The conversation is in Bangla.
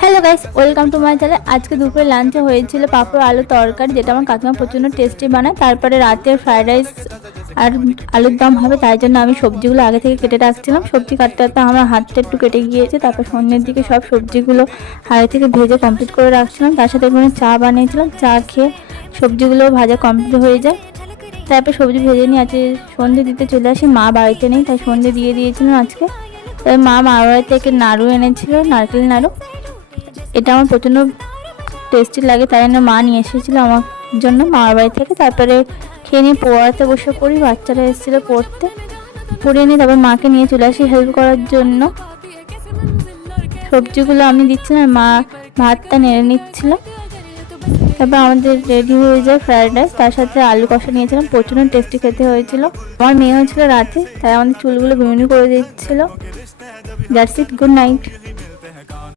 Hello guys, welcome to my channel. আজকে দুপুরে লাঞ্চে হয়েছিল পাঁপড় আলু তরকারি, যেটা আমার কাকিমা প্রচণ্ড টেস্টি বানায়। তারপরে রাতের ফ্রাইড রাইস আর আলুর দম হবে, তাই জন্য আমি সবজিগুলো আগে থেকে কেটে রাখছিলাম। সবজি কাটতে কাটতে আমার হাতটা একটু কেটে গিয়েছে। তারপর সন্ধ্যের দিকে সব সবজিগুলো আগে থেকে ভেজে কমপ্লিট করে রাখছিলাম। তার সাথে এখানে চা বানিয়েছিলাম। চা খেয়ে সবজিগুলো ভাজা কমপ্লিট হয়ে যায়। তারপর সবজি ভেজে নিয়ে আজকে সন্ধ্যে দিতে চলে আসি। মা বাড়িতে নেই, তাই সন্ধ্যে দিয়ে দিয়েছিলাম আজকে। তাই মা মার বাড়ি থেকে নাড়ু এনেছিল, নারকেল নাড়ু। এটা আমার প্রচণ্ড টেস্টি লাগে, তাই জন্য মা নিয়ে এসেছিলো আমার জন্য মামার বাড়ি থেকে। তারপরে খেয়ে নিয়ে পড়াতে বসে পড়ি। বাচ্চারা এসেছিলো পড়তে, পড়িয়ে নিয়ে তারপর মাকে নিয়ে চলে আসি হেল্প করার জন্য। সবজিগুলো আমি দিচ্ছিলাম, মা ভাতটা নেড়ে নিচ্ছিল। তারপর আমাদের রেডি হয়ে যায় ফ্রাইড রাইস। তার সাথে আলু কষা নিয়েছিলাম, প্রচণ্ড টেস্টি খেতে হয়েছিল। আমার মেয়ে হয়েছিল রাতে, তাই আমাদের চুলগুলো ভিমনি করে দিচ্ছিল। That's it, good night.